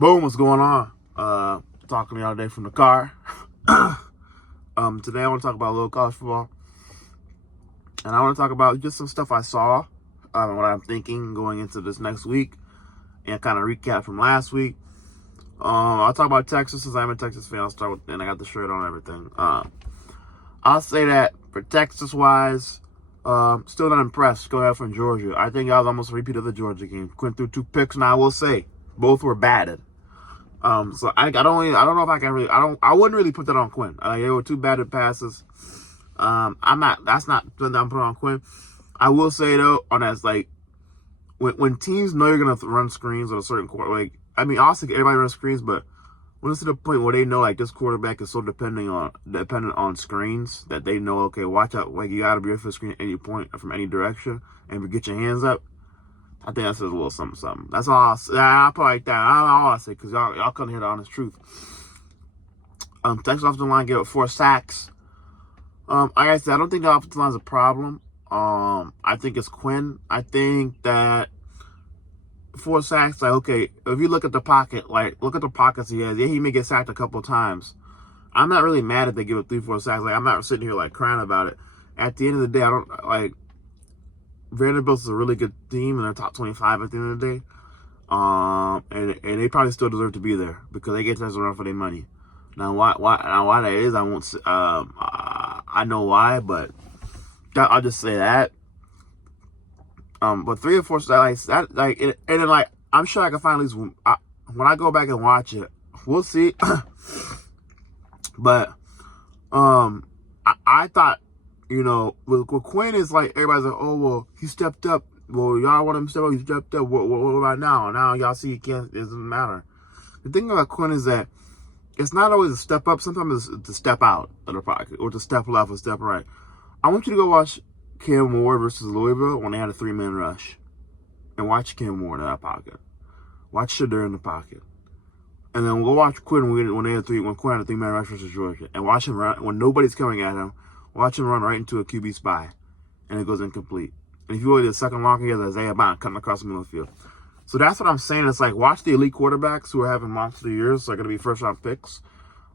Boom, what's going on? Talking to y'all today from the car. Today I want to talk about a little college football. And I want to talk about just some stuff I saw, what I'm thinking going into this next week, and kind of recap from last week. I'll talk about Texas since I'm a Texas fan. I'll start with, and I got the shirt on and everything. I'll say that for Texas-wise, still not impressed going out from Georgia. I think I was almost a repeat of the Georgia game. Quinn threw 2 picks, and I will say, both were batted. So I don't know if I can really, I wouldn't really put that on Quinn. They were 2 batted passes. That's not something I'm putting on Quinn. I will say though, on that, like, when teams know you're going to run screens on a certain quarter, like, I mean, obviously everybody runs screens, but when it's to the point where they know, like, this quarterback is so dependent on screens that they know, okay, watch out, like, you got to be ready for the screen at any point from any direction and get your hands up. I think that says a little something. That's all I'll put like that. I don't know all I say because y'all couldn't hear the honest truth. Texas offensive line gave up 4 sacks. Like I said, I don't think the offensive line is a problem. I think it's Quinn. I think that 4 sacks, like, okay, if you look at the pocket, like, look at the pockets he has. Yeah, he may get sacked a couple of times. I'm not really mad if they give up 3-4 sacks. Like, I'm not sitting here, like, crying about it. At the end of the day, I don't, like, Vanderbilt is a really good team, and they're top 25 at the end of the day. And they probably still deserve to be there because they get to run for their money. Now, why that is, I won't. I know why, but I'll just say that. But 3 or 4 sacks, that, like, and then, like, I'm sure I can find at least when I go back and watch it. We'll see. But I thought, you know, with Quinn is like, everybody's like, oh, well, he stepped up. Well, y'all want him to step up. He stepped up. What about now? Now y'all see he can't. It doesn't matter. The thing about Quinn is that it's not always a step up. Sometimes it's to step out of the pocket or to step left or step right. I want you to go watch Cam Ward versus Louisville when they had a 3-man rush. And watch Cam Ward in that pocket. Watch Shedeur in the pocket. And then we'll watch Quinn when Quinn had a 3-man rush versus Georgia. And watch him run when nobody's coming at him. Watch him run right into a QB spy, and it goes incomplete. And if you look at the second long, he has Isaiah Bond cutting across the middle of the field. So that's what I'm saying. It's like, watch the elite quarterbacks who are having monster years, so they're going to be first-round picks.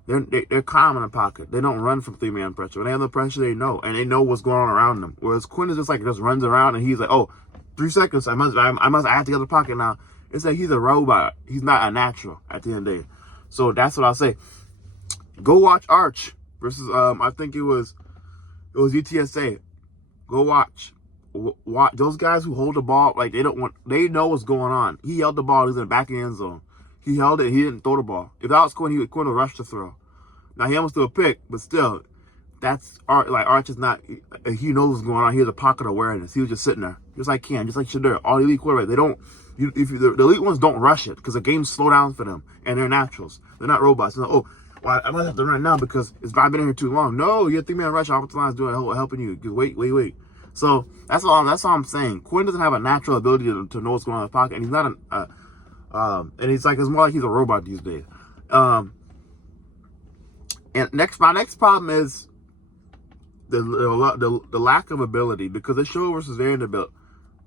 They're calm in the pocket. They don't run from 3-man pressure. When they have the pressure, they know, and they know what's going on around them. Whereas Quinn is just runs around, and he's like, oh, 3 seconds, I have to get the pocket now. It's like he's a robot. He's not a natural at the end of the day. So that's what I'll say. Go watch Arch versus, I think it was UTSA. Go watch those guys who hold the ball. Like, they know what's going on. He held the ball. He's in the back of the end zone. He held it. He didn't throw the ball. If that was Quinn, Quinn would rush to throw. Now, he almost threw a pick, but still, that's Arch. Like, Arch is not. He knows what's going on. He has a pocket awareness. He was just sitting there, just like Cam, just like Shedeur. All the elite quarterbacks, they don't. The elite ones don't rush it because the games slow down for them, and they're naturals. They're not robots. They're like, oh, well, I must have to run now because I've been in here too long. No, your 3-man rush, offensive line is doing helping you. Just wait. So that's all I'm saying. Quinn doesn't have a natural ability to know what's going on in the pocket, and he's not and he's like, it's more like he's a robot these days. And my next problem is the lack of ability, because the show versus Vanderbilt.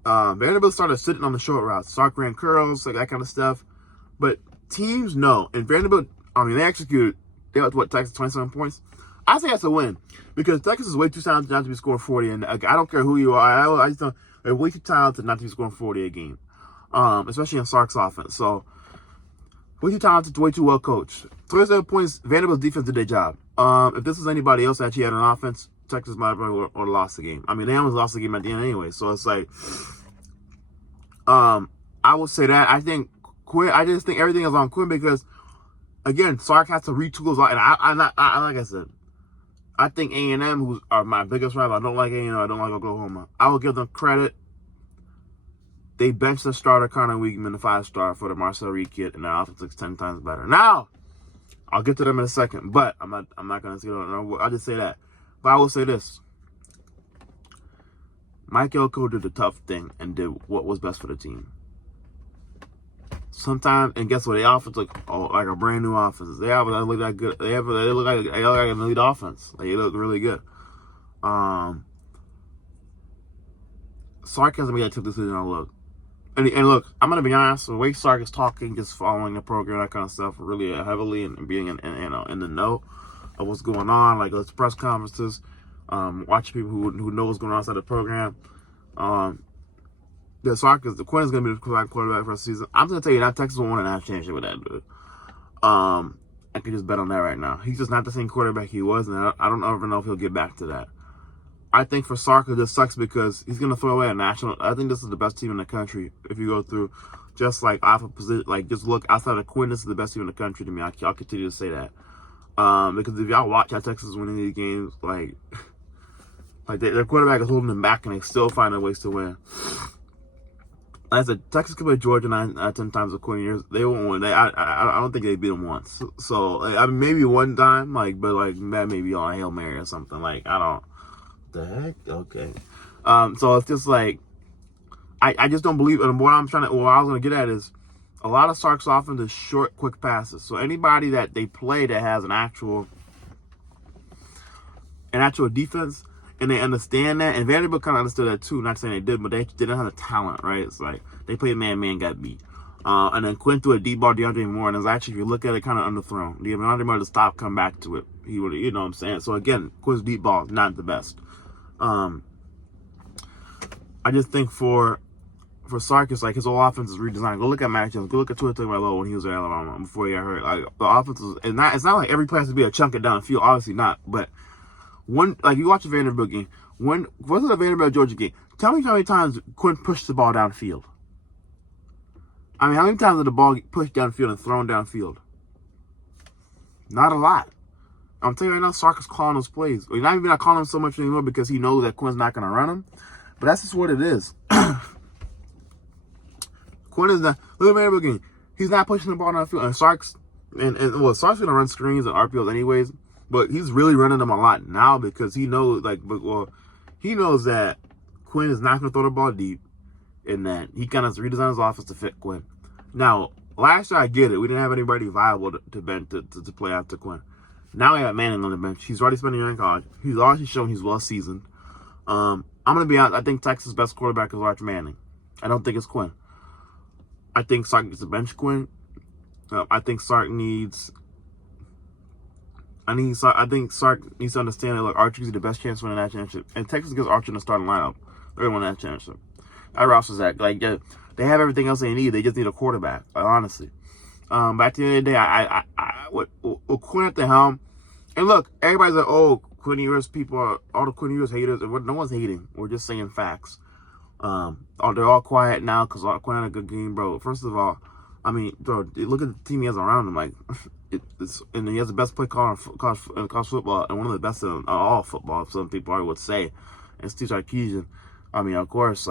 Vanderbilt started sitting on the short routes. Sark ran curls, like that kind of stuff. But teams know, and Vanderbilt, I mean, they executed. They got Texas 27 points. I say that's a win because Texas is way too talented not to be scoring 40. And I don't care who you are. I just don't. They're way too talented not to be scoring 40 a game, especially in Sark's offense. So way too talented, way too well coached. 27 points. Vanderbilt's defense did their job. If this was anybody else that actually had an offense, Texas might have or lost the game. I mean, they almost lost the game at the end anyway. So it's like, I would say that I think Quinn. I just think everything is on Quinn because, again, Sark has to retool a lot. And like I said, I think A&M, who are my biggest rival, I don't like A&M, I don't like Oklahoma. I will give them credit. They benched the starter, Connor Weigman, the 5-star for the Marcel Reed kid, and their offense looks 10 times better. Now, I'll get to them in a second, but I'm not going to say that. I'll just say that. But I will say this. Mike Elko did the tough thing and did what was best for the team. Sometimes, and guess what? The offense look like a brand new offense. They look that good. They look like an elite offense. Like, they look really good. Sark hasn't made a tough decision on look. And look, I'm gonna be honest. The way Sark is talking, just following the program, that kind of stuff, really heavily, and being in the know of what's going on, like those press conferences, watching people who know what's going on outside the program. The Sark is Quinn is gonna be the quarterback for the season. I'm gonna tell you that Texas will win a national championship with that dude. I can just bet on that right now. He's just not the same quarterback he was, and I don't ever know if he'll get back to that. I think for Sark, it just sucks because he's going to throw away a national. I think this is the best team in the country. If you go through just like off a position, like just look outside of Quinn, this is the best team in the country to me. I'll continue to say that. Because if y'all watch how Texas is winning these games, like their quarterback is holding them back and they still finding ways to win. Like I said, Texas could play Georgia 9 out of 10 times in 20 years. They won't win. I don't think they beat them once. So I mean, maybe one time, but that maybe on a Hail Mary or something. Like, I don't. The heck? Okay. So it's just like I just don't believe. And what I was gonna get at is a lot of Sark's offense is short, quick passes. So anybody that they play that has an actual defense and they understand that, and Vanderbilt kind of understood that too. Not saying they did, but they didn't have the talent, right? It's like they played man, got beat. And then Quinn threw a deep ball to DeAndre Moore, and it was actually, if you look at it, kind of underthrown. DeAndre Moore to stop, come back to it. He would, you know what I'm saying? So again, Quinn's deep ball is not the best. I just think for Sark, it's like his whole offense is redesigned. Go look at Mac Jones. Go look at Tua Tagovailoa when he was at Alabama before he got hurt. Like the offense is, it's not like every play has to be a chunk it downfield. Obviously not. But you watch a Vanderbilt game. Was it a Vanderbilt Georgia game? Tell me how many times Quinn pushed the ball downfield. I mean, how many times did the ball get pushed downfield and thrown downfield? Not a lot. I'm telling you right now, Sark is calling those plays. He's not even calling them so much anymore because he knows that Quinn's not going to run them. But that's just what it is. Quinn is not. Look at the Vanderbilt game. He's not pushing the ball downfield. And Sark's Sark's going to run screens and RPOs anyways. But he's really running them a lot now because he knows, he knows that Quinn is not going to throw the ball deep, and that he kind of redesigned his offense to fit Quinn. Now, last year I get it. We didn't have anybody viable to play after Quinn. Now we got Manning on the bench. He's already spent a year in college. He's already shown he's well seasoned. I'm going to be honest. I think Texas' best quarterback is Arch Manning. I don't think it's Quinn. I think Sark needs to bench Quinn. I think Sark needs. I think Sark needs to understand that, look, Archer is the best chance to win that championship. And Texas gets Archer in the starting lineup. They're going to win that championship. That roster's that. They have everything else they need. They just need a quarterback, honestly. But at the end of the day, with Quinn at the helm, and look, everybody's like, oh, Quinn Ewers people, all the Quinn Ewers haters, and no one's hating. We're just saying facts. They're all quiet now because Quinn had a good game, bro. First of all, I mean, bro, look at the team he has around him. Like, and he has the best play call in college football, and one of the best in all football. Some people I would say, and Steve Sarkisian. I mean, of course,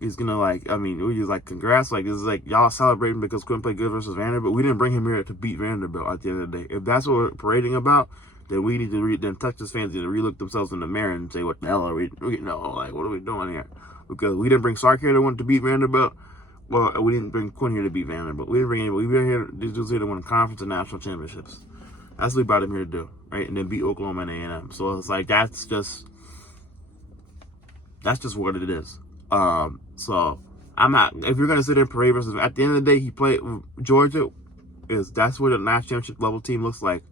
he's gonna we just congrats. This is y'all celebrating because Quinn played good versus Vanderbilt. We didn't bring him here to beat Vanderbilt at the end of the day. If that's what we're parading about, then we need to then Texas fans need to relook themselves in the mirror and say, what the hell are we what are we doing here? Because we didn't bring Sark here to beat Vanderbilt. Well, we didn't bring Quinn here to beat Vanderbilt. We didn't bring anybody. We were here. These dudes here to win conference and national championships. That's what we brought him here to do, right? And then beat Oklahoma and A&M. So it's that's just what it is. So I'm not. If you're gonna sit there and parade versus, at the end of the day, he played Georgia. That's what a national championship level team looks like.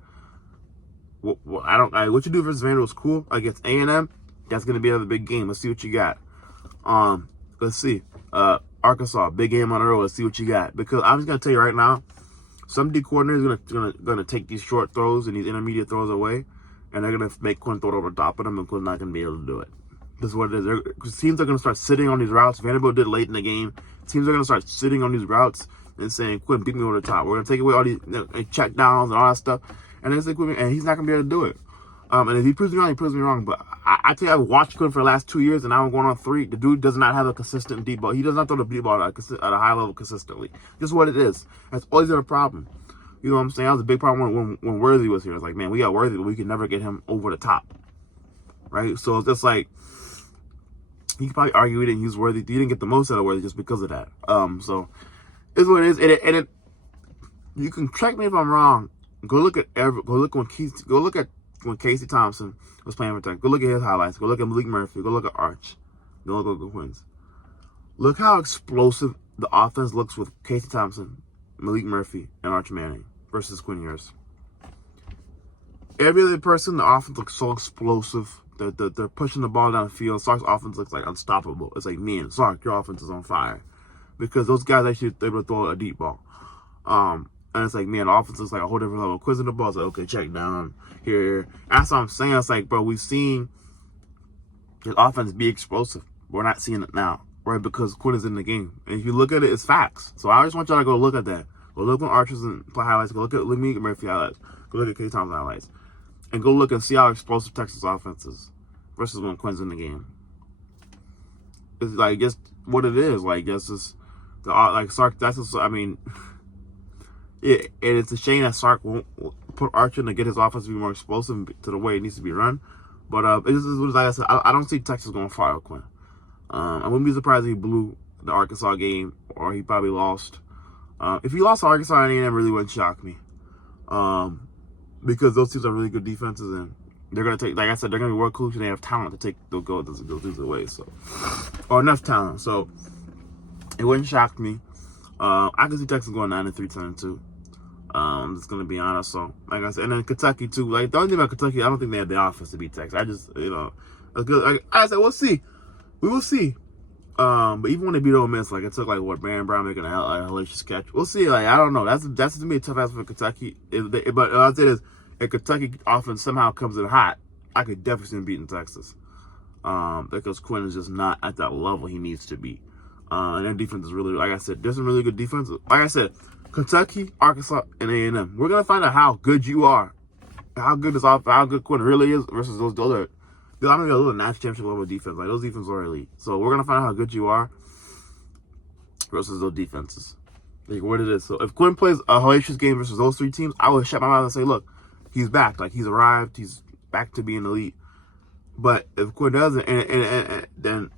What you do versus Vanderbilt is cool. Against A&M, that's gonna be another big game. Let's see what you got. Let's see. Arkansas, big game on the road. Let's see what you got. Because I'm just gonna tell you right now, some D coordinators gonna take these short throws and these intermediate throws away, and they're gonna make Quinn throw it over top of them, and Quinn's not gonna be able to do it. This is what it is. Teams are gonna start sitting on these routes. Vanderbilt did late in the game. Teams are gonna start sitting on these routes and saying, "Quinn, beat me over the top. We're gonna take away all these check downs and all that stuff," and he's not gonna be able to do it. And if he proves me wrong, he proves me wrong. But I tell you, I've watched Quinn for the last 2 years, and now I'm going on 3. The dude does not have a consistent deep ball. He does not throw the deep ball at a high level consistently. Just what it is. That's always been a problem. You know what I'm saying? That was a big problem when Worthy was here. It's like, man, we got Worthy, but we can never get him over the top. Right? So it's just like, he could probably argue we didn't use Worthy. He didn't get the most out of Worthy just because of that. So it's what it is. And you can check me if I'm wrong. Go look at when Casey Thompson was playing for Tech. Go look at his highlights. Go look at Malik Murphy. Go look at Arch. Go look at Quinns. Look how explosive the offense looks with Casey Thompson, Malik Murphy, and Arch Manning versus Quinn Ewers. Every other person, the offense looks so explosive. They're pushing the ball down the field. Sark's offense looks like unstoppable. It's like, man, Sark, your offense is on fire. Because those guys actually able to throw a deep ball. And it's like, man, the offense looks like a whole different level. Quizzing the ball, it's like, okay, check down, here. That's what I'm saying. It's like, bro, we've seen his offense be explosive. We're not seeing it now, right? Because Quinn is in the game. And if you look at it, it's facts. So I just want y'all to go look at that. Go look at Archer's and play highlights. Go look at Malik Murphy highlights. Go look at K. Thompson highlights. And go look and see how explosive Texas offense is versus when Quinn's in the game. It's like just what it is. Like just like Sark. That's just, I mean, and it's a shame that Sark won't put Archer to get his offense to be more explosive to the way it needs to be run. But it is like I said. I don't see Texas going far with Quinn. I wouldn't be surprised if he blew the Arkansas game or he probably lost. If he lost to Arkansas and A&M, really wouldn't shock me. Because those teams are really good defenses, and they're gonna take, like I said, they're gonna be world coach, and they have talent to take those things away. So, or enough talent. So it wouldn't shock me. I can see Texas going 9-3, 10-2. I'm just gonna be honest. So, like I said, and then Kentucky too. Like the only thing about Kentucky, I don't think they have the offense to beat Texas. I just, it's good. Like I said, we'll see. We will see. But even when they beat Ole Miss, like it took like what Baron Brown making a hellacious catch. We'll see. Like I don't know. That's to me a tough ass for Kentucky. But I'll say this: if Kentucky offense somehow comes in hot, I could definitely see them beating Texas. Because Quinn is just not at that level he needs to be. And their defense is really, like I said, there's some really good defense. Like I said, Kentucky, Arkansas, and A&M. We're gonna find out how good you are, how good Quinn really is versus those other. I don't know, those are national championship level defense. Like those defenses are elite. So we're gonna find out how good you are versus those defenses. Like what it is. So if Quinn plays a hellacious game versus those three teams, I would shut my mouth and say, look, he's back. Like he's arrived. He's back to being elite. But if Quinn doesn't, and then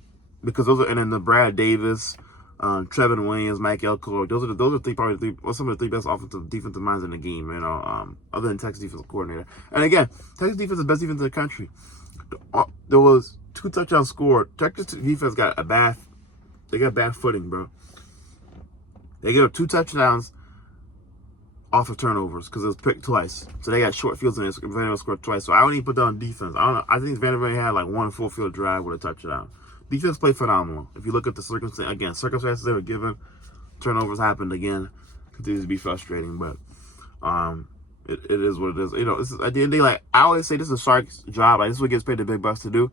because those are, and then the Brad Davis, Trevin Williams, Mike Elko, those are probably some of the three best offensive defensive minds in the game. Other than Texas defensive coordinator. And again, Texas defense is the best defense in the country. There was 2 touchdowns scored. Texas defense got bad footing, bro. They gave up 2 touchdowns off of turnovers because it was picked twice. So they got short fields and Vanderbilt scored twice. So I don't even put that on defense. I don't know. I think Vanderbilt had like 1 full field drive with a touchdown. Defense played phenomenal. If you look at the circumstances they were given, turnovers happened again. Continues to be frustrating, but it is what it is. This is at the end of the day, like I always say, this is Sark's job. Like this is what gets paid the big bucks to do.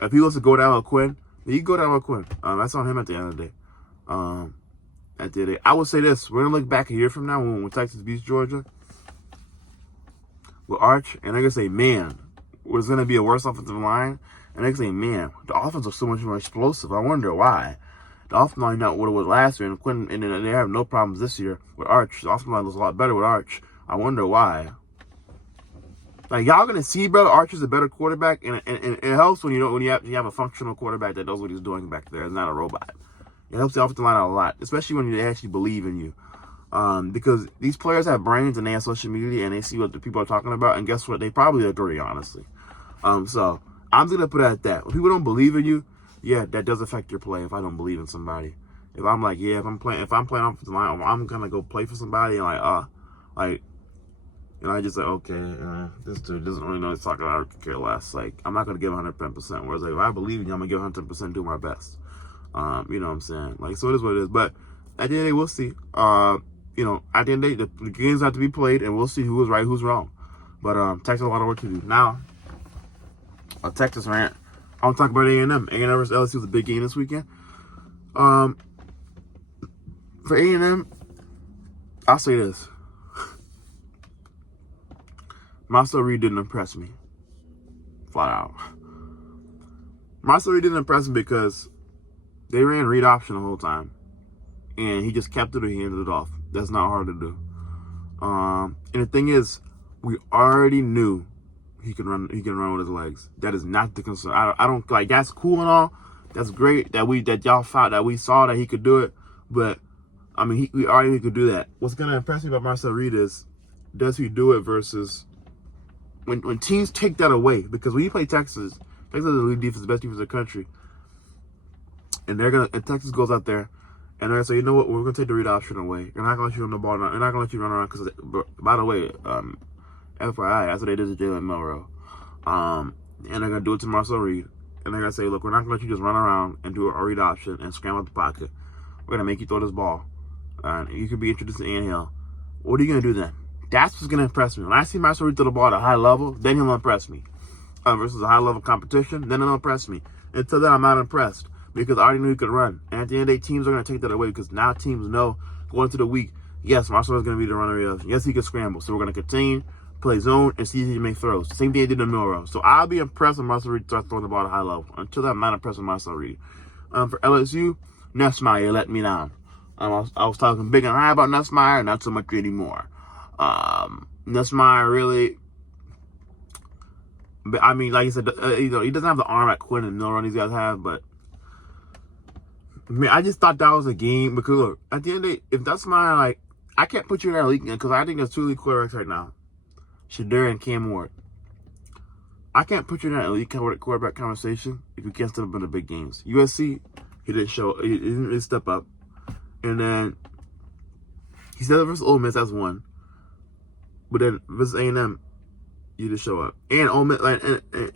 If he wants to go down with Quinn, then he can go down with Quinn. That's on him at the end of the day. At the end of the day, I would say this: we're gonna look back a year from now when Texas beats Georgia with Arch, and they're gonna say, "Man, was gonna be a worse offensive line." And they're gonna say, "Man, the offense was so much more explosive. I wonder why." The offensive line not what it was last year, and Quinn, and they have no problems this year with Arch. The offensive line was a lot better with Arch. I wonder why. Like y'all gonna see, bro, Archer's a better quarterback, and it helps when you have a functional quarterback that knows what he's doing back there. It's not a robot. It helps the offensive line out a lot, especially when they actually believe in you. Because these players have brains and they have social media and they see what the people are talking about, and guess what? They probably agree, honestly. So I'm gonna put it at that. When people don't believe in you, yeah, that does affect your play. If I don't believe in somebody, if I'm like, yeah, if I'm playing offensive line, I'm gonna go play for somebody, and I just like, okay, this dude doesn't really know what he's talking about. I could care less. Like, I'm not going to give 110%. Whereas, like, if I believe in you, I'm going to give 110%, do my best. You know what I'm saying? Like, so it is what it is. But at the end of the day, we'll see. At the end of the day, the games have to be played, and we'll see who is right, who's wrong. But Texas has a lot of work to do. Now, a Texas rant. I want to talk about A&M. A&M versus LSU was a big game this weekend. For A&M, I'll say this. Marcel Reed didn't impress me. Flat out. Marcel Reed didn't impress me because they ran read option the whole time. And he just kept it or he handed it off. That's not hard to do. And the thing is, we already knew he can run with his legs. That is not the concern. I don't like that's cool and all. That's great that y'all thought that we saw that he could do it. But I mean we already could do that. What's gonna impress me about Marcel Reed is, does he do it versus when teams take that away? Because when you play Texas is the lead defense, the best defense in the country. and Texas goes out there, and they're gonna say, you know what, we're gonna take the read option away. You're not gonna let you run the ball. You're not gonna let you run around because, by the way, FYI, that's what they did to Jalen Milroe. And they're gonna do it to Marcel Reed, and they're gonna say, look, we're not gonna let you just run around and do a read option and scramble out the pocket. We're gonna make you throw this ball, and you could be introduced to Ian Hill. What are you gonna do then? That's what's gonna impress me. When I see Marcel Reed throw the ball at a high level, then he'll impress me. Versus a high level competition, then it'll impress me. Until then, I'm not impressed because I already knew he could run. And at the end of the day, teams are gonna take that away because now teams know going into the week, yes, Marcel is gonna be the runner of. Yes, he can scramble. So we're gonna continue, play zone, and see if he can make throws. Same thing they did in Milroe. So I'll be impressed when Marcel Reed starts throwing the ball at a high level. Until then, I'm not impressed with Marcel Reed. For LSU, Nussmeier let me down. I was talking big and high about Nussmeier, not so much anymore. Nussmeier really, but I mean, like I said, he doesn't have the arm that Quinn and Milroe these guys have, but I mean, I just thought that was a game because look, at the end of the day, if Nussmeier, like, I can't put you in that league because I think there's two elite quarterbacks right now, Shedeur and Cam Ward. I can't put you in that elite quarterback conversation if you can't step up in the big games. USC, he didn't really step up. And then he said versus Ole Miss, that's one. But then versus A&M, you just show up. And Ole Miss,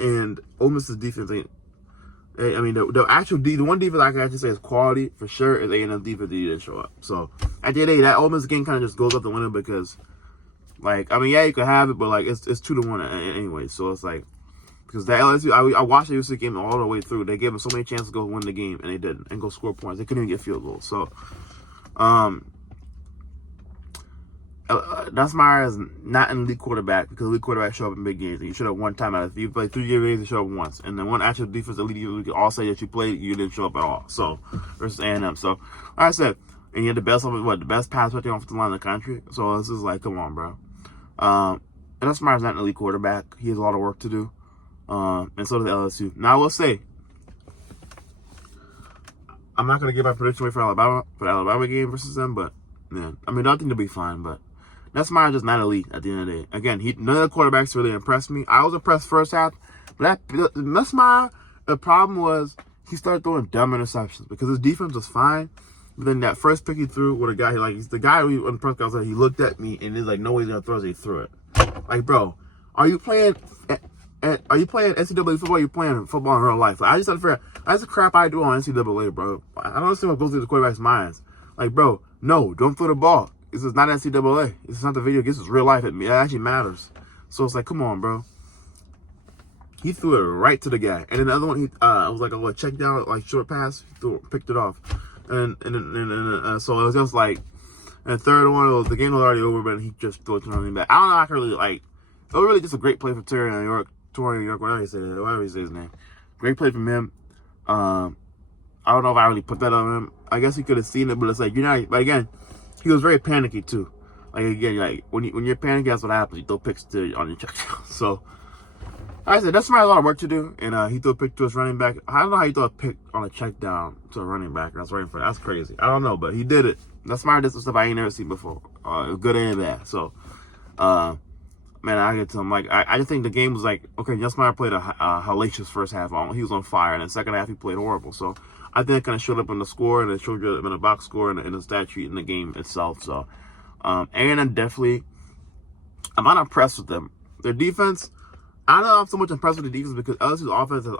and Ole Miss's defense ain't. I mean, the one defense I can actually say is quality for sure is A&M defense that you didn't show up. So at the end of the day, that Ole Miss game kind of just goes up the window because, like, I mean, yeah, you could have it, but like it's 2-1 anyway. So it's like because the LSU, I watched the USC game all the way through. They gave them so many chances to go win the game, and they didn't, and go score points. They couldn't even get field goals. So, Nussmeier is not an elite quarterback because elite quarterbacks show up in big games. And you should have one time out of if you play 3 games, you show up once. And then one actual defense elite you could all say that you played, you didn't show up at all. So versus A&M. So like I said, and you had the best pass rushing offensive line in the country. So this is like, come on, bro. And Nussmeier's not an elite quarterback. He has a lot of work to do. And so does LSU. Now I will say, I'm not gonna give my prediction away for the Alabama game versus them, but man, I mean, I think they'll be fine, but Nussmeier just not elite at the end of the day. Again, none of the quarterbacks really impressed me. I was impressed first half, but Nussmeier, the problem was he started throwing dumb interceptions because his defense was fine. But then that first pick he threw with a guy, he's the guy who on the press conference, he looked at me and he's like, no way he's gonna throw it. He threw it. Like, bro, are you playing NCAA football? Or are you playing football in real life? Like, I just had to figure out, that's the crap I do on NCAA, bro. I don't understand what goes through the quarterback's minds. Like, bro, no, don't throw the ball. This is not NCAA. This is not the video. This is real life. It actually matters. So it's like, come on, bro. He threw it right to the guy. And then the other one, it was like a little check down, like short pass. He picked it off. And so it was just like, and the third one, the game was already over, but he just threw it to running back. I don't know. I can really like. It was really just a great play for Torrey New York, whatever he says his name. Great play from him. I don't know if I really put that on him. I guess he could have seen it, but it's like, you're not. But again, he was very panicky too. Like again, like when you're panicky, that's what happens. You throw picks on your check down. So like I said, that's a lot of work to do. And he threw a pick to his running back. I don't know how you throw a pick on a check down to a running back. That's right in front. That's crazy. I don't know, but he did it. That's smart. Did some stuff I ain't never seen before. Good and bad. So, man, I get to him. Like I just think the game was like, okay, Nussmeier played a hellacious first half. He was on fire, and then second half he played horrible. So I think it kind of showed up in the score, and it showed up in the box score, and in the stat sheet in the game itself. So, and definitely, I'm not impressed with them. Their defense, I don't know if I'm so much impressed with the defense because LSU's offense has,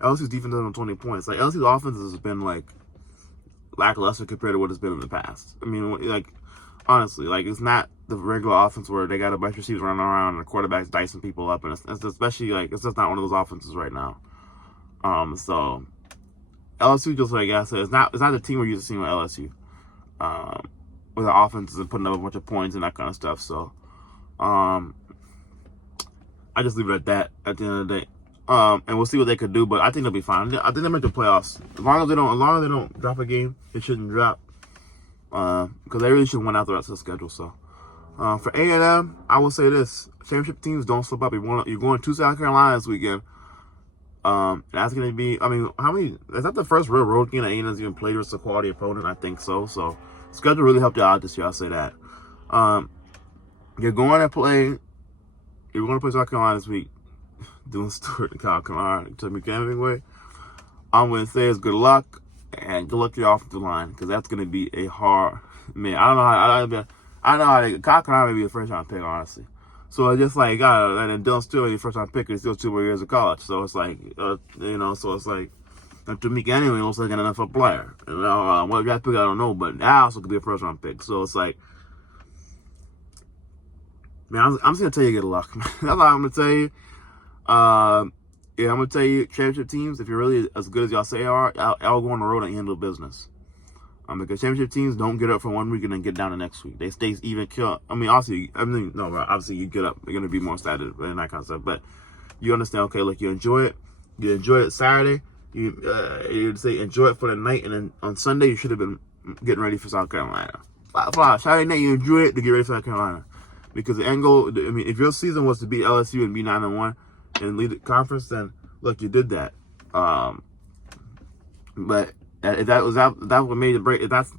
LSU's defense has 20 points. Like, LSU's offense has been, like, lackluster compared to what it's been in the past. I mean, like, honestly, like, it's not the regular offense where they got a bunch of receivers running around and the quarterback's dicing people up. And it's especially, like, it's just not one of those offenses right now. So, LSU just, like I said, it's not the team we're used to seeing with LSU. With the offenses and putting up a bunch of points and that kind of stuff. So, I just leave it at that at the end of the day. And we'll see what they could do, but I think they'll be fine. I think they'll make the playoffs. As long as they don't drop a game, it shouldn't drop. Because they really should win out the rest of the schedule. So, for A&M, I will say this: championship teams don't slip up. You're going to South Carolina this weekend. That's going to be. I mean, how many? Is that the first real road game that A&M's even played versus a quality opponent? I think so. So, schedule really helped you out this year. I'll say that. You're going to play. You're going to play South Carolina this week. Dylan Stewart and Kyle Kamara took me camping way. I'm going to say is good luck, and good luck to your offensive line, because that's going to be a hard, man, I don't know how Cochran may be a first-round pick, honestly. So it's just like, and then Dylan Steele, your first-round pick, is still 2 more years of college. So it's like, so it's like, and Tamika anyway looks like an NFL player. What draft pick, I don't know, but that also could be a first-round pick. So it's like, man, I'm just going to tell you good luck. That's all I'm going to tell you. Yeah, I'm going to tell you, championship teams, if you're really as good as y'all say you are, I'll go on the road and handle business. Because championship teams don't get up for 1 week and then get down the next week. They stay even kill. Obviously you get up. They're going to be more excited and that kind of stuff. But you understand, okay, look, you enjoy it. You enjoy it Saturday. You say enjoy it for the night. And then on Sunday, you should have been getting ready for South Carolina. Saturday night, you enjoy it to get ready for South Carolina. Because the end goal, if your season was to beat LSU and be 9-1 and lead the conference, then look, you did that. But if that's what made it break, if that's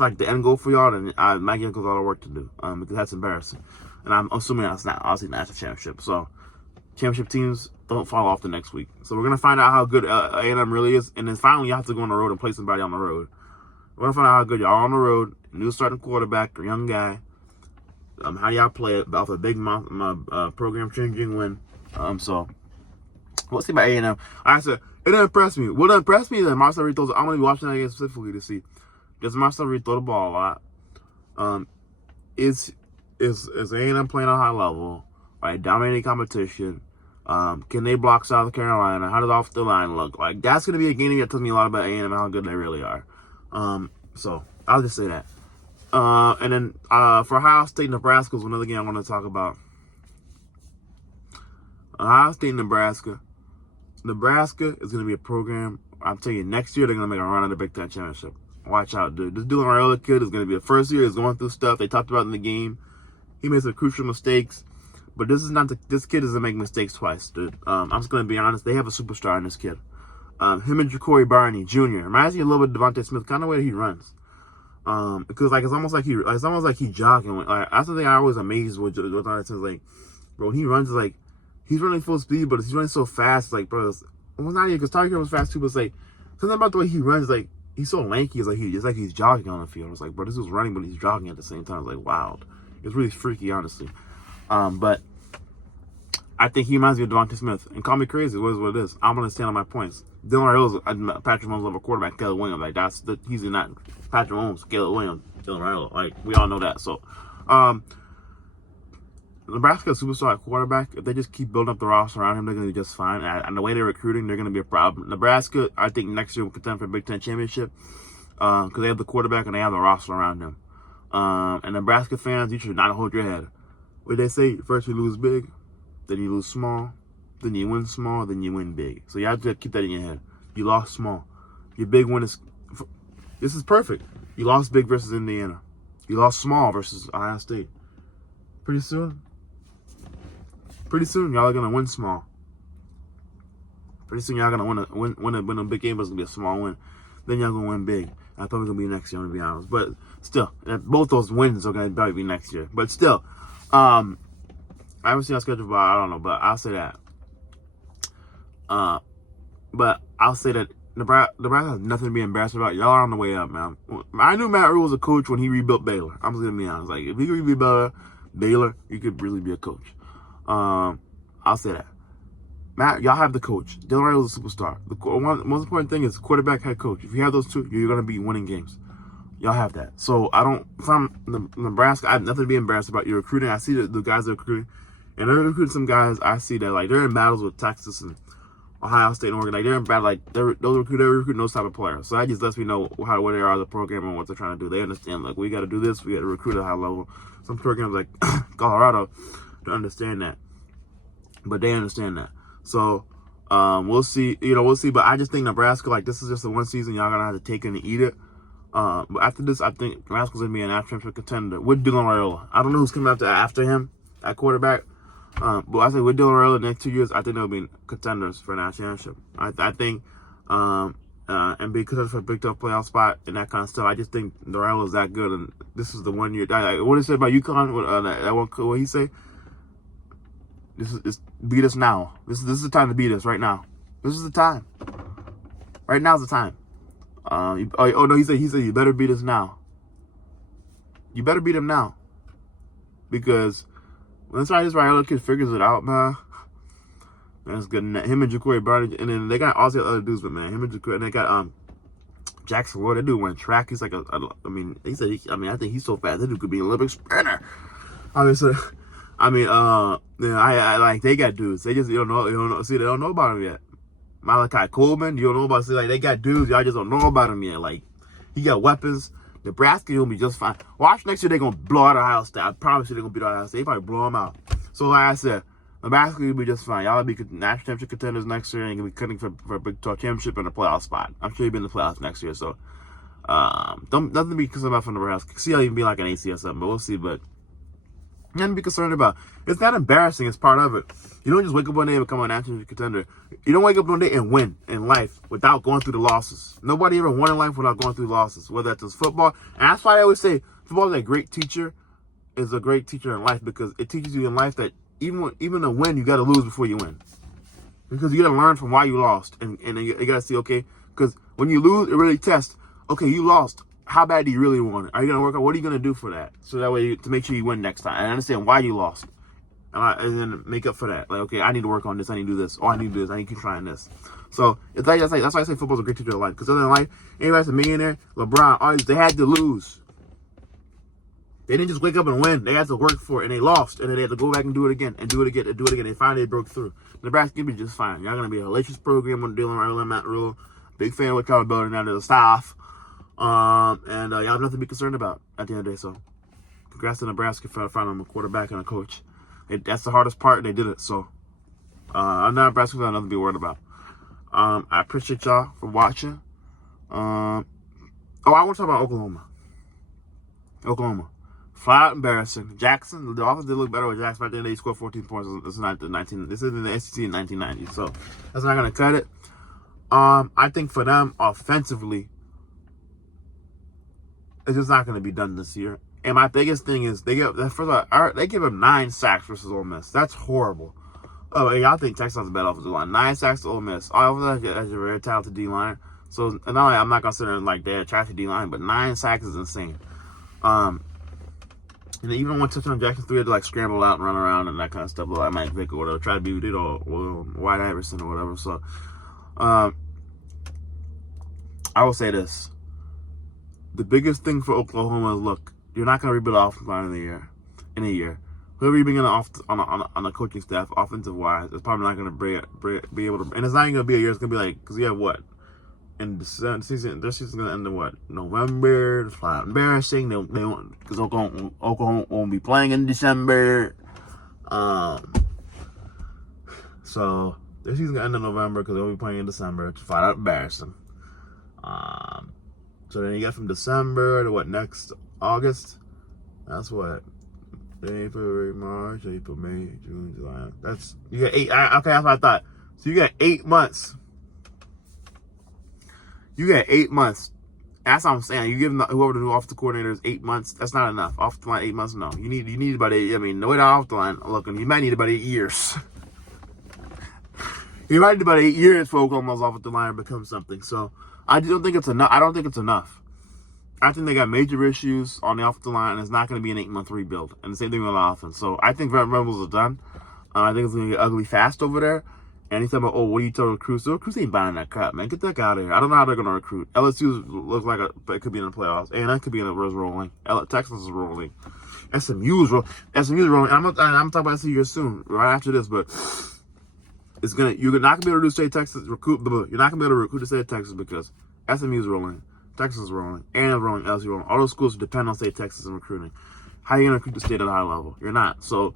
like the end goal for y'all, then my game goes a lot of work to do. Because that's embarrassing, and I'm assuming that's not obviously national championship. So championship teams don't fall off the next week. So we're gonna find out how good A&M really is, and then finally you have to go on the road and play somebody on the road. We're gonna find out how good y'all are on the road. New starting quarterback, a young guy. How y'all play it off a big program changing win. So we'll see about A&M. I said, it didn't impress me. What impressed me is that Marcel Reed throws. I'm going to be watching that again specifically to see. Does Marcel Reed throw the ball a lot? Is A&M playing on a high level? Right, dominating competition? Can they block South Carolina? How does off the line look? Like, that's going to be a game that tells me a lot about A&M and how good they really are. So I'll just say that. And then for Ohio State, Nebraska is another game I want to talk about. Ohio State, Nebraska. Nebraska is going to be a program. I'm telling you, next year they're going to make a run at the Big Ten Championship. Watch out, dude. This Dylan Raiola kid is going to be the first year. He's going through stuff they talked about in the game. He made some crucial mistakes, but this kid doesn't make mistakes twice, dude. I'm just going to be honest. They have a superstar in this kid. Him and Ja'Cory Barney Jr. Reminds me a little bit of Devontae Smith, kind of way he runs. Because like it's almost like he's jogging. Like that's the thing I always amazed with Devontae Smith. Like, bro, when he runs, like he's running full speed, but he's running so fast. Like, bro, it's not even because Tyler was fast too. But it's like something about the way he runs. Like he's so lanky. It's like he's jogging on the field. It's like, bro, this was running, but he's jogging at the same time. It's like wild. It's really freaky, honestly. But I think he reminds me of Devontae Smith. And call me crazy, what it is. I'm gonna stand on my points. Dylan Raiola is Patrick Mahomes level quarterback. Caleb Williams, like he's not Patrick Mahomes. Caleb Williams, Dylan Raiola, like we all know that. So, Nebraska superstar at quarterback. If they just keep building up the roster around him, they're gonna be just fine. And the way they're recruiting, they're gonna be a problem. Nebraska, I think next year will contend for a Big Ten championship because they have the quarterback and they have the roster around them. And Nebraska fans, you should not hold your head. What they say? First you lose big, then you lose small. Then you win small, then you win big. So you have to keep that in your head. You lost small. Your big win is... This is perfect. You lost big versus Indiana. You lost small versus Ohio State. Pretty soon, y'all are going to win small. Pretty soon, y'all going to win a big game, but it's going to be a small win. Then y'all going to win big. That's probably going to be next year, I'm going to be honest. But still, both those wins are going to probably be next year. But still, I haven't seen our schedule, but I don't know. But I'll say that. But I'll say that Nebraska has nothing to be embarrassed about. Y'all are on the way up, man. I knew Matt Rhule was a coach when he rebuilt Baylor. I'm just gonna be honest. Like if he could rebuild Baylor, you could really be a coach. I'll say that. Matt, y'all have the coach. Dylan Raiola is a superstar. The most important thing is quarterback, head coach. If you have those two, you're gonna be winning games. Y'all have that. So from Nebraska, I have nothing to be embarrassed about. You're recruiting. I see the guys are recruiting, and they're recruiting some guys. I see that like they're in battles with Texas and Ohio State and Oregon. Like they're in battle. Like they're recruiting those type of players. So that just lets me know where they are as a program and what they're trying to do. They understand like we got to do this. We got to recruit at a high level. Some programs like Colorado don't understand that, but they understand that. So we'll see. We'll see. But I just think Nebraska, like this is just the one season y'all gonna have to take it and eat it. But after this, I think Nebraska's gonna be an national championship contender with Dylan Raiola. I don't know who's coming after him at quarterback. But I think with Dylan Raiola the next 2 years, I think they'll be contenders for a national championship. I think, and because of a Big 12 playoff spot and that kind of stuff, I just think Raiola is that good. And this is the 1 year. What did he say about UConn? What he say? This is beat us now. This is the time to beat us right now. This is the time. Right now's the time. Oh no, he said you better beat us now. You better beat him now. Because when this Israeli kid figures it out, man, that's good. Him and Ja'Cory Browning, and then they got all the other dudes, but man, him and Ja'Cory, and they got Jackson Ward. That dude went track. He's like he said, I think he's so fast. That dude could be an Olympic sprinter. I like they got dudes. They just you don't know. See, they don't know about him yet. Malachi Coleman, you don't know about. See, like they got dudes. Y'all just don't know about him yet. Like he got weapons. Nebraska gonna be just fine. Watch next year, they gonna blow out Ohio State. I promise you, they gonna beat Ohio State. They probably blow them out. So like I said, Nebraska will be just fine. Y'all will be national championship contenders next year, and gonna be cutting for a Big 12 championship and a playoff spot. I'm sure you'll be in the playoffs next year. So nothing to be concerned about for Nebraska. See how you can be like an AC or something, but we'll see. But nothing to be concerned about. It's not embarrassing. It's part of it. You don't just wake up one day and become a national contender. You don't wake up one day and win in life without going through the losses. Nobody ever won in life without going through losses, whether that's football. And that's why I always say football is a great teacher. Is a great teacher in life because it teaches you in life that even a win, you got to lose before you win. Because you got to learn from why you lost. And you got to see, okay, because when you lose, it really tests, okay, you lost. How bad do you really want it? Are you going to work out? What are you going to do for that? So that way, to make sure you win next time. And understand why you lost. And then make up for that. Like, okay, I need to work on this. I need to do this. Oh, I need to do this. I need to keep trying this. So it's like that's why I say football's a great teacher of life. Because other than life, anybody's a millionaire, LeBron, they had to lose. They didn't just wake up and win. They had to work for it, and they lost. And then they had to go back and do it again, and do it again, and do it again. And finally, they broke through. Nebraska can be just fine. Y'all going to be a hellacious program with Dylan Riley and Matt Rule. Big fan of what y'all building out of the staff. And y'all have nothing to be concerned about at the end of the day. So congrats to Nebraska for finding a quarterback and a coach. That's the hardest part. They did it. So I'm not Nebraska. Nothing to be worried about. I appreciate y'all for watching. I want to talk about Oklahoma. Flat out embarrassing. Jackson, the offense did look better with Jackson. Back then, they scored 14 points. This is not the 19. This is in the SEC in 1990. So that's not gonna cut it. I think for them offensively, it's just not gonna be done this year. And my biggest thing is they give them 9 sacks versus Ole Miss. That's horrible. Oh, and y'all think Texas has a bad offensive line? 9 sacks to Ole Miss. Obviously, has a very talented D line. So not only I'm not considering like they're a trashy D line, but 9 sacks is insane. And even one touchdown Jackson 3 had to like scramble out and run around and that kind of stuff, like Mike Vick or whatever, try to be White Iverson or whatever. So I will say this: the biggest thing for Oklahoma is look. You're not going to rebuild the offensive line in a year. Whoever you bring in on the coaching staff, offensive wise, is probably not going to be able to. And it's not even going to be a year. It's going to be like because you have what in the season. This season's going to end in what November. It's flat embarrassing. They won't because Oklahoma won't be playing in December. So this season's going to end in November because they'll be playing in December. It's flat out embarrassing. So then you get from December to what next? August, that's what. April, March, April, May, June, July. That's you got 8. Okay, that's what I thought. So you got 8 months. That's what I'm saying. You give them whoever the new offensive coordinator is 8 months. That's not enough. Off the line, 8 months. No, you need about 8. I mean, no way off the line. Looking, you might need about 8 years. You might need about 8 years for Oklahoma's offensive line to become something. So I don't think it's enough. I think they got major issues on the offensive line, and it's not going to be an 8-month rebuild. And the same thing with the offense. So I think Rebels are done. I think it's going to get ugly fast over there. And he's talking about, what do you tell recruits? The recruits ain't buying that crap, man. Get that guy out of here. I don't know how they're going to recruit. LSU looks like it could be in the playoffs. And that could be in the rolling. Texas is rolling. SMU is rolling. I'm talking about SMU soon, right after this, but you're not going to be able to do state Texas recruit. You're not going to be able to recruit the state of Texas because SMU is rolling. Texas is rolling, and rolling, LSU rolling. All those schools depend on state Texas and recruiting. How are you going to recruit the state at a high level? You're not. So,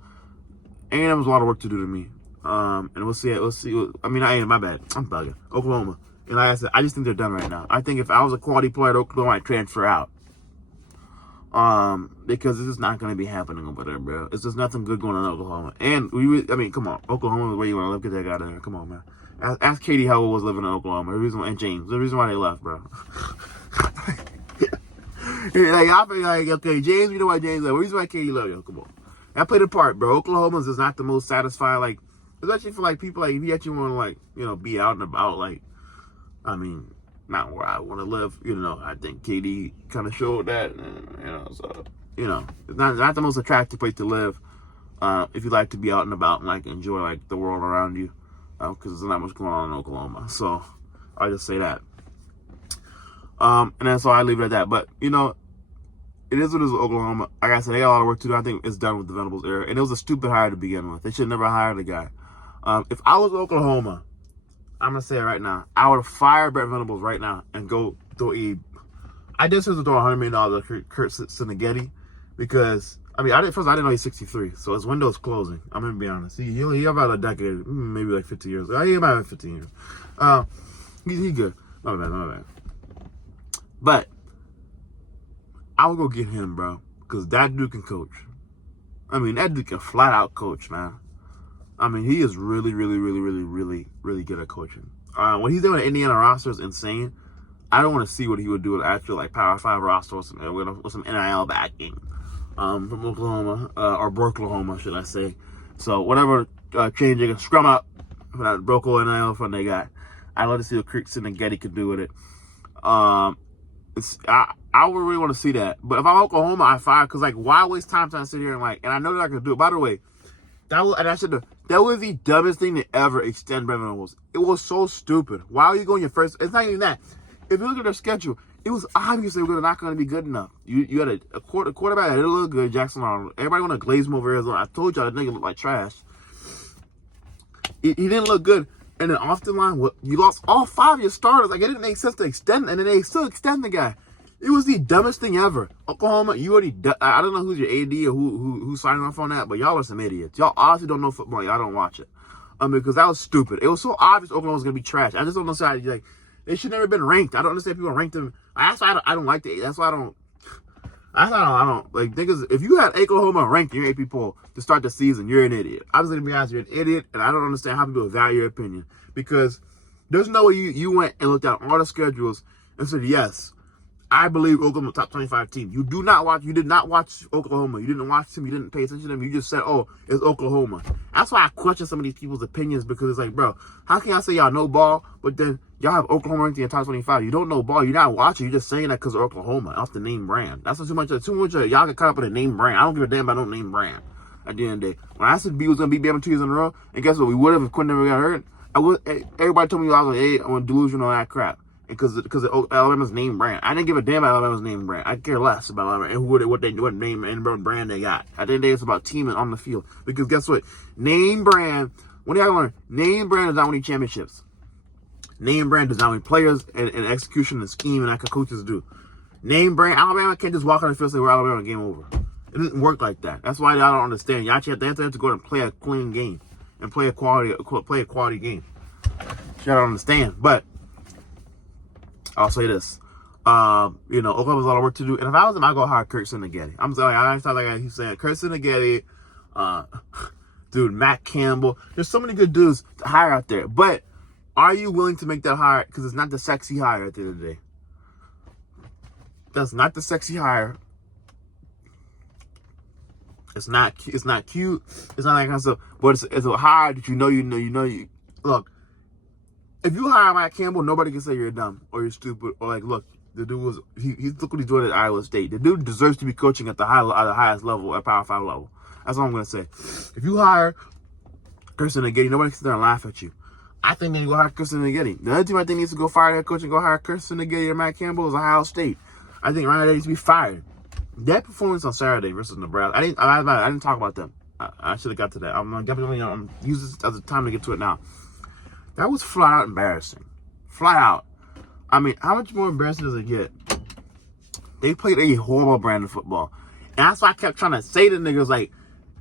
A&M has a lot of work to do to me. And we'll see. I mean, my bad. I'm bugging. Oklahoma. And like I said, I just think they're done right now. I think if I was a quality player at Oklahoma, I'd transfer out. Because this is not going to be happening over there, bro. It's just nothing good going on in Oklahoma. And, come on. Oklahoma is where you want to live. Get that guy there. Come on, man. Ask Katie how it was living in Oklahoma. And James. The reason why they left, bro. I feel like, okay, James, you know why James left. The reason why Katie love you. Come on. That played a part, bro. Oklahoma's is not the most satisfied, especially for, people, if you actually want to, be out and about, not where I want to live. I think KD kind of showed that, and, so it's not the most attractive place to live if you like to be out and about and like enjoy like the world around you, because there's not much going on in Oklahoma. So I just say that, and then so I leave it at that. But it is what it is with Oklahoma. Like I said, they got a lot of work to do. I think it's done with the Venables era, and it was a stupid hire to begin with. They should never hired the guy. If I was Oklahoma, I'm gonna say it right now, I would fire Brent Venables right now and go throw I did say to throw $100 million to Kurt Sinagetti, because I didn't know he's 63, so his window's closing. I'm gonna be honest. He about a decade, maybe like 15 years. He about 15 years. He good. Not bad. But I would go get him, bro, because that dude can coach. That dude can flat out coach, man. He is really, really, really, really, really, really good at coaching. What he's doing at Indiana roster is insane. I don't want to see what he would do with actual like Power 5 roster with some NIL backing from Oklahoma, or Brooklahoma, should I say. So whatever change they can scrum up for that Broco NIL fund they got, I'd love to see what Kurt Sinagetti could do with it. I would really want to see that. But if I'm Oklahoma, I fire, because like, why waste time trying to sit here and like, and I know they're not going to do it. By the way, that was the dumbest thing to ever extend Brent Venables. It was so stupid. Why are you going your first? It's not even that. If you look at their schedule, it was obvious they were not going to be good enough. You had a quarterback that didn't look good, Jackson Arnold. Everybody want to glaze him over Arizona. I told y'all that nigga looked like trash. He didn't look good. And then off the line, you lost all 5 of your starters. Like, it didn't make sense to extend, and then they still extend the guy. It was the dumbest thing ever. Oklahoma, you already, I don't know who's your AD or who's signing off on that, but y'all are some idiots. Y'all honestly don't know football. Y'all don't watch it. Because that was stupid. It was so obvious Oklahoma was going to be trash. I just don't understand. Like, they should never have been ranked. I don't understand people ranked them. That's why I don't like the, that's why I don't like, niggas, if you had Oklahoma ranked in your AP poll to start the season, you're an idiot. I'm just going to be honest, you're an idiot, and I don't understand how people value your opinion, because there's no way you went and looked at all the schedules and said, yes, I believe Oklahoma top 25 team. You did not watch Oklahoma. You didn't watch them. You didn't pay attention to them. You just said, oh, it's Oklahoma. That's why I question some of these people's opinions, because it's like, bro, how can I say y'all know ball, but then y'all have Oklahoma ranked in the top 25? You don't know ball. You're not watching. You're just saying that because of Oklahoma, off the name brand. That's not too much. Y'all get caught up in a name brand. I don't give a damn about no name brand. At the end of the day, when I said B was gonna beat Bama 2 years in a row, and guess what? We would have if Quinn never got hurt. Everybody told me I was on delusional and that crap. Because of Alabama's name brand. I didn't give a damn about Alabama's name brand. I care less about Alabama and what name and brand they got. At the end of the day, it's about teaming on the field. Because guess what? Name brand, what do you gotta learn? Name brand does not win championships. Name brand does not win players and execution and scheme, and that coaches do. Name brand, Alabama can't just walk on the field and say we're Alabama, game over. It doesn't work like that. That's why I don't understand. Y'all have to go and play a clean game and play a quality game. Y'all don't understand. But I'll say this. Oklahoma's a lot of work to do. And if I was him, I'd go hire Kurt Sinagetti. I'm sorry, I understand like he's saying Kurt Sinagetti, dude, Matt Campbell. There's so many good dudes to hire out there. But are you willing to make that hire? Because it's not the sexy hire at the end of the day. That's not the sexy hire. It's not cute. It's not that kind of stuff. But it's a hire that you know. Look, if you hire Matt Campbell, nobody can say you're dumb or you're stupid or like, look, the dude was look what he's doing at Iowa State. The dude deserves to be coaching at the highest level, at Power 5 level. That's all I'm gonna say. If you hire Kurt Sinagetti, nobody can sit there and laugh at you. I think they need to go hire Kurt Sinagetti. The other team I think needs to go fire that coach and go hire Kurt Sinagetti or Matt Campbell is Ohio State. I think right now they need to be fired. That performance on Saturday versus Nebraska, I didn't talk about them. I should have got to that. I'm using this as a time to get to it now. That was flat out embarrassing. Flat out. How much more embarrassing does it get? They played a horrible brand of football. And that's why I kept trying to say to niggas, like,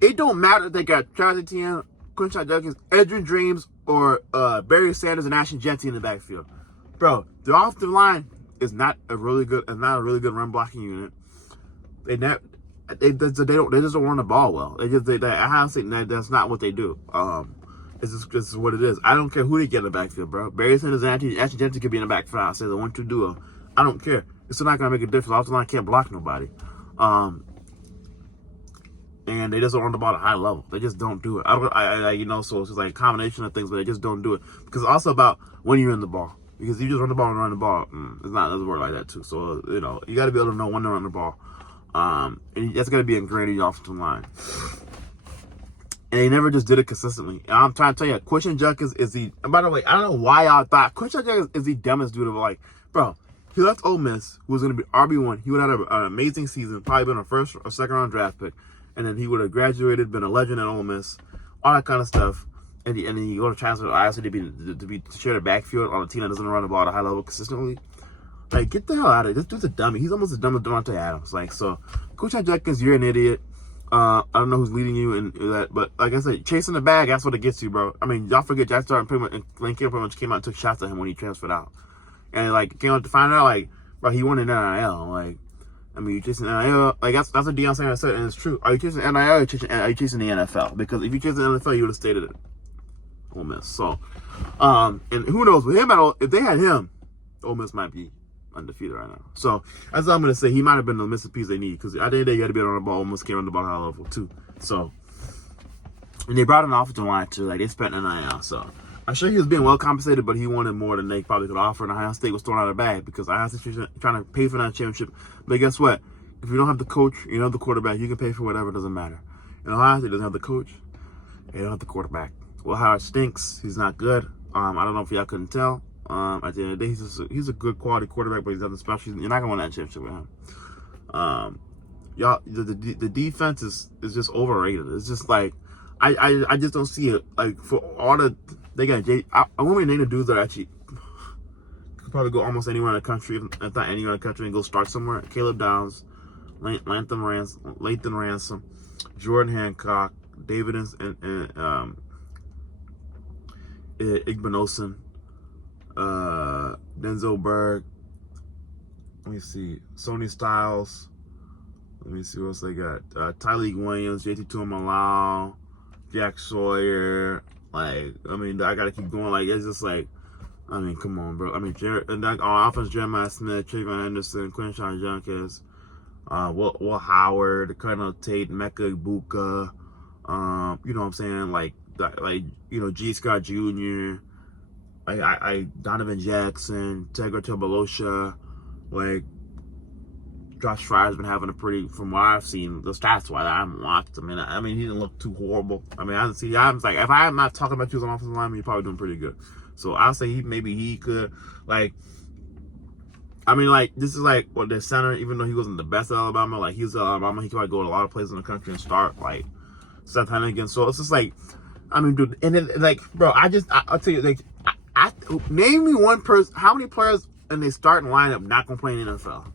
it don't matter if they got Travis Etienne, Quinshon Judkins, Edgerrin James, or Barry Sanders and Ashton Jeanty in the backfield. Bro, the offensive line is not a really good run blocking unit. They just don't run the ball well. I have to say that's not what they do. This is what it is. I don't care who they get in the backfield, bro. Barry Sanders and Ashton Jeanty could be in the backfield. I say the 1-2 duo. I don't care. It's still not gonna make a difference. Offensive line can't block nobody. And they just don't run the ball at a high level. They just don't do it. So it's just like a combination of things, but they just don't do it. Because it's also about when you're in the ball. Because if you just run the ball and run the ball, it doesn't work like that too. So, you know, you got to be able to know when to run the ball. And that's got to be ingrained in your offensive line. And they never just did it consistently. And I'm trying to tell you, Quinshon Judkins is the... And by the way, I don't know why y'all thought Quinshon Judkins is the dumbest dude of like... Bro, he left Ole Miss, who was going to be RB1. He would have had an amazing season, probably been a first or second round draft pick. And then he would have graduated, been a legend at Ole Miss, all that kind of stuff. And then you go to transfer to ISC to share the backfield on a team that doesn't run the ball at a high level consistently. Like, get the hell out of it. This dude's a dummy. He's almost as dumb as Devontae Adams. Like, so, Quinshon Judkins, you're an idiot. I don't know who's leading you in that, but like I said, chasing the bag, that's what it gets you, bro. I mean, y'all forget Jack Starr and Lane Kiffin pretty much came out and took shots at him when he transferred out. And like, came out to find out, like, bro, he won an NIL. Like, I mean, you're chasing NIL. Like, that's what Deion Sanders said, and it's true. Are you chasing NIL or are you chasing the NFL? Because if you chasing the NFL, you would have stayed at Ole Miss. So, and who knows, with him, if they had him, Ole Miss might be undefeated right now. So that's what I'm gonna say. He might have been the missing piece they need, because at the end of the day, you got to be on the ball. Almost can't run the ball at high level too. So, and they brought an offensive line too. Like, they spent NIL. So I'm sure he was being well compensated, but he wanted more than they probably could offer. And Ohio State was thrown out of the bag because Ohio State was trying to pay for that championship. But guess what? If you don't have the coach, you don't have the quarterback, you can pay for whatever. It doesn't matter. And Ohio State doesn't have the coach. They don't have the quarterback. Will Howard stinks. He's not good. I don't know if y'all couldn't tell. At the end of the day, he's a good quality quarterback, but he's nothing special. You're not gonna win that championship with him. Y'all, the defense is just overrated. It's just like I just don't see it. Like, for all they got I want to name the dudes that actually could probably go almost anywhere in the country, if not anywhere in the country, and go start somewhere. Caleb Downs, Lathan Ransom, Jordan Hancock, David and Igbinosun, Denzel Berg. Let me see, Sonny Styles. Let me see what else they got. Tyleek Williams, JT Tuimoloau, Jack Sawyer. Like, I mean, I gotta keep going. Like, it's just like, I mean, come on, bro. I mean, on offense, Jeremiah Smith, Trayvon Henderson, Quinshon Judkins, Will Howard, Colonel Tate, Mecca Ibuka. You know what I'm saying? Like, you know, G. Scott Jr., Donovan Jackson, Tegra Tabalosha, like, Josh Fryer's been having a pretty, from what I've seen, the stats wise, I haven't watched him. I mean, he didn't look too horrible. I mean, I'm like, if I'm not talking about you as an offensive lineman, you're probably doing pretty good. So I'll say maybe he could, like, I mean, like, this is like, what, the center, even though he wasn't the best at Alabama, like, he was at Alabama, he could probably go to a lot of places in the country and start, like, Seth Hennigan. So it's just like, I mean, dude, and then, like, bro, I'll tell you, like, name me one person, how many players in their starting lineup not gonna play in the NFL?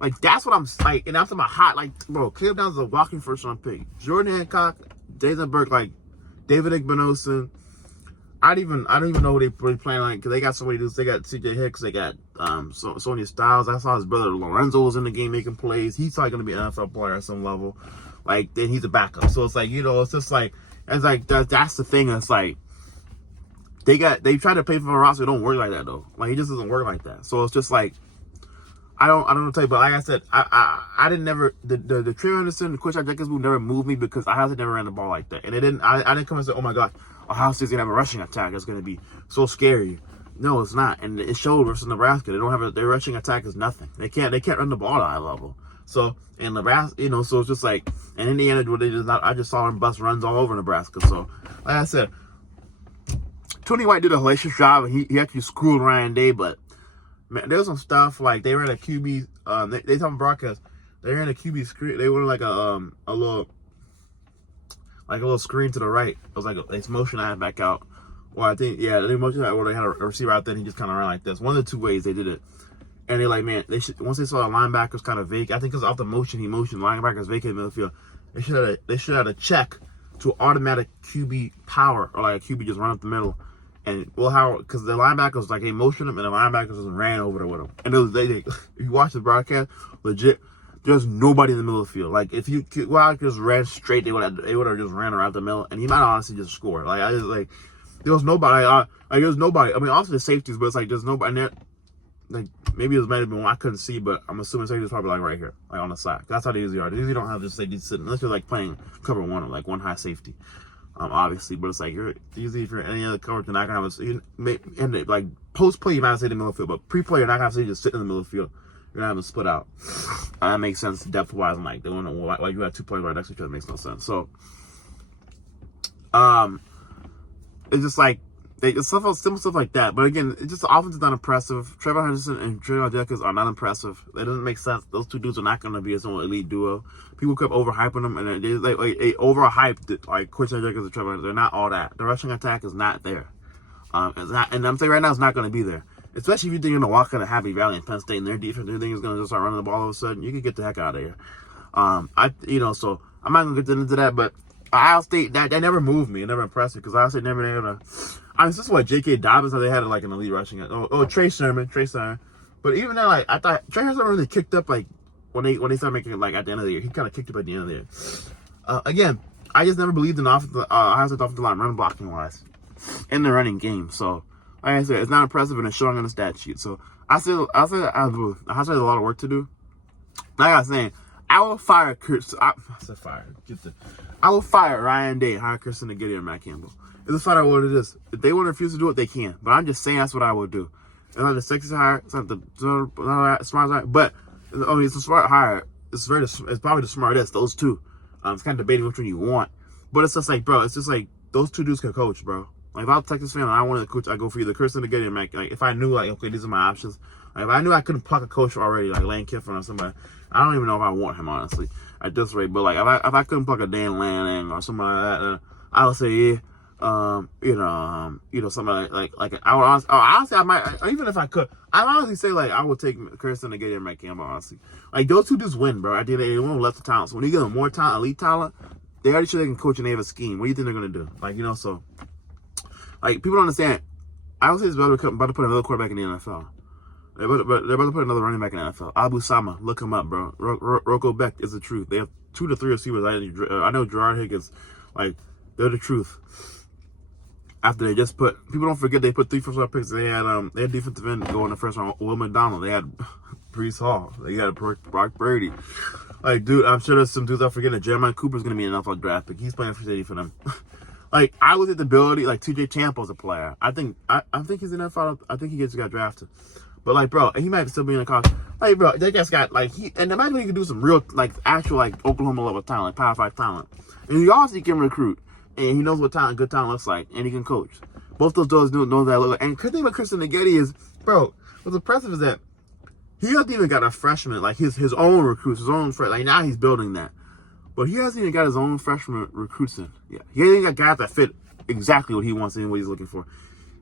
Like, that's what I'm like, and I'm talking about hot, like, bro, Caleb Downs is a walking first round pick. Jordan Hancock, Jason Burke, like, David Igbinosun. I don't even know who they really playing like, because they got so many dudes. They got CJ Hicks, they got Sonny Styles. I saw his brother Lorenzo was in the game making plays. He's probably gonna be an NFL player at some level. Like, then he's a backup. So it's like, you know, it's just like, it's like that's the thing. It's like they try to pay for a roster. It don't work like that though. Like, it just doesn't work like that. So it's just like, I don't know what to tell you, but like I said, I didn't never the Trey Anderson, the Quinshon Judkins move never moved me, because Ohio State never ran the ball like that, and I didn't come and say, oh my gosh, Ohio State's gonna have a rushing attack. It's gonna be so scary. No, it's not, and it showed versus Nebraska. They don't have their rushing attack is nothing. They can't run the ball at a high level. So in Nebraska, you know, so it's just like, in Indiana, I just saw them bust runs all over Nebraska. So like I said, Tony White did a hellacious job, and he actually screwed Ryan Day, but man, there was some stuff like they ran a QB. They told me broadcast they ran a QB screen. They were like a little screen to the right. It was like it's motion I had back out. Well, I think they motion out where they had a receiver out there, and he just kind of ran like this. One of the two ways they did it, and they're like, man, once they saw the linebackers kind of vague. I think because off the motion, linebackers vacated midfield. They should have a check to automatic QB power, or like a QB just run up the middle. And Will Howard, because the linebackers, like, they motioned him, and the linebackers just ran over there with him. And if you watch the broadcast, legit, there's nobody in the middle of the field. Like, if Will Howard just ran straight, they would have just ran around the middle, and he might honestly just score. Like, there was nobody. There's nobody. I mean, also the safeties, but it's like there's nobody. And there, like, maybe it might have been one I couldn't see, but I'm assuming safety was probably like right here, like on the side. That's how they usually are. They usually don't have just safety sitting unless you're like playing cover one or like one high safety. obviously. But it's like usually if you're any other coach, you're not gonna have and like post play you might say the middle of the field, but pre play you're not gonna say just sit in the middle of the field. You're gonna have them split out. That makes sense depth wise. I'm like, they want to why you have 2 players right next to each other makes no sense. So, it's just like simple stuff like that. But again, it's just the offense is not impressive. Trevor Henderson and Trevor Jacobs are not impressive. It doesn't make sense. Those 2 dudes are not going to be a somewhat elite duo. People kept overhyping them, and they overhyped like Quincy Jacobs and Trevor Henderson. They're not all that. The rushing attack is not there. It's not, and I'm saying right now it's not going to be there. Especially if you think you're going to walk into Happy Valley and Penn State and their defense, you think is going to just start running the ball all of a sudden, you can get the heck out of here. So I'm not going to get into that, but Ohio State, that never moved me. It never impressed me because Ohio State never been able to. This is what J.K. Dobbins, they had like an elite rushing. Trey Sermon. But even then, like I thought Trey Sermon really kicked up like when they started making it like at the end of the year. He kind of kicked up at the end of the year. Again, I just never believed in Ohio State's offensive line run blocking wise in the running game. So like I said, it's not impressive and it's showing on the stat sheet. So I said Ohio State has a lot of work to do. Like I was saying, I will fire I will fire Ryan Day, hire Kristen Gideon and Matt Campbell. It's find out what it is. If they want to refuse to do it, they can. But I'm just saying that's what I would do. It's not the sexiest hire. It's not the smartest hire. But it's a smart hire. It's probably the smartest. Those 2. It's kind of debating which one you want. But it's just like, bro. It's just like those 2 dudes can coach, bro. Like if I was a Texas fan and I wanted to coach, I go for either Kristen Gideon or Matt. Like if I knew like okay, these are my options. Like if I knew I couldn't pluck a coach already, like Lane Kiffin or somebody, I don't even know if I want him honestly at this rate. But like if I couldn't pluck a Dan Lanning or somebody like that, I would say yeah. Somebody like I would honestly I might, even if I could, I'd honestly say like I would take Kristen and Gideon and Matt Campbell, honestly. Like those 2 just win, bro. I think they won't let the talent. So when you give them more talent, elite talent, they already sure they can coach and they have a scheme. What do you think they're gonna do? Like, so like people don't understand. I would say it's about to put another quarterback in the NFL. They're about to put another running back in the NFL. Abu Sama, look him up, bro. Rocco Beck is the truth. They have 2 to 3 receivers. I know Gerard Higgins, like they're the truth. After they just put, people don't forget they put 3 first-round picks. They had defensive end go in the first round. Will McDonald. They had Breece Hall. They had Brock Brady. Like, dude, I'm sure there's some dudes I'm forgetting. Jeremiah Cooper's gonna be an NFL draft pick. He's playing for safety for them. Like, I look at the ability. Like TJ Tampa's a player. I think he's in NFL. I think he got drafted. But like, bro, he might still be in the college. Like, bro, that guy's got like and imagine he can do some real like actual like Oklahoma level talent, like Power 5 talent, and he also can recruit. And he knows what good talent looks like, and he can coach. Both those dudes know that look. And the thing about Kristen Negedi is, bro, what's impressive is that he hasn't even got a freshman, like his own recruits, his own like now he's building that. But he hasn't even got his own freshman recruits in. Yeah, he hasn't even got guys that fit exactly what he wants and what he's looking for.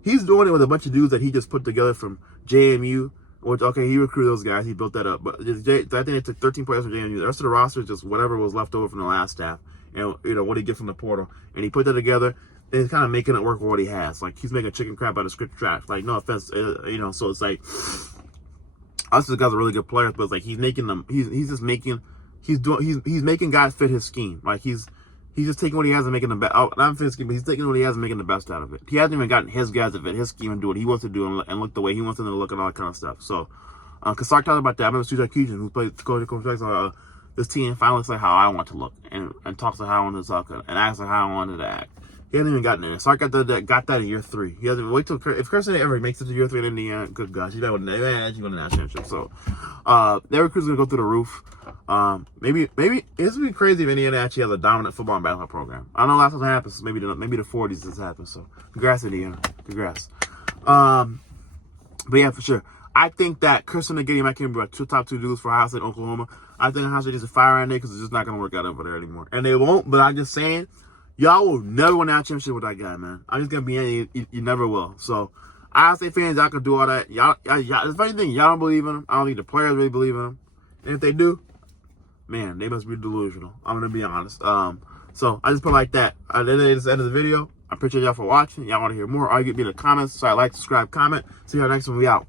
He's doing it with a bunch of dudes that he just put together from JMU. Which, okay, he recruited those guys, he built that up. But I think they took 13 players from JMU. The rest of the roster is just whatever was left over from the last staff. And what he get from the portal, and he put that together, and he's kind of making it work with what he has. Like he's making chicken crap out of script trash. Like no offense, So it's like, us this guy's a really good player, but it's like he's making them. He's making guys fit his scheme. Like he's just taking what he has and making the best. Not fit his scheme, but he's taking what he has and making the best out of it. He hasn't even gotten his guys to fit his scheme and do what he wants to do and look the way he wants them to look and all that kind of stuff. So, because Sark talked about that. I remember Sujat Keegan, who played Coach Jackson. This team finally looks like how I want to look and talks like how I want to talk and acts like how I wanted to act. He hasn't even gotten there. Sark got that in year 3. He hasn't wait till if Kirsten ever makes it to year 3 in Indiana. Good gosh, he's actually won the national championship. So, their recruits gonna go through the roof. Maybe it's gonna be crazy if Indiana actually has a dominant football and basketball program. I don't know last time that happened. So maybe the 40s this happened. So congrats Indiana, congrats. But yeah, for sure. I think that Kristen and Gideon might be like top 2 dudes for Ohio State, Oklahoma. I think Ohio State is a fire on there because it's just not going to work out over there anymore. And they won't, but I'm just saying, y'all will never win that championship with that guy, man. I'm just going to be you never will. So, Ohio State fans, y'all can do all that. Y'all, the funny thing, y'all don't believe in him. I don't think the players really believe in him. And if they do, man, they must be delusional. I'm going to be honest. So, I just put it like that. This is the end of the video. I appreciate y'all for watching. Y'all want to hear more? All you get me in the comments. So, like, subscribe, comment. See y'all next one. We out.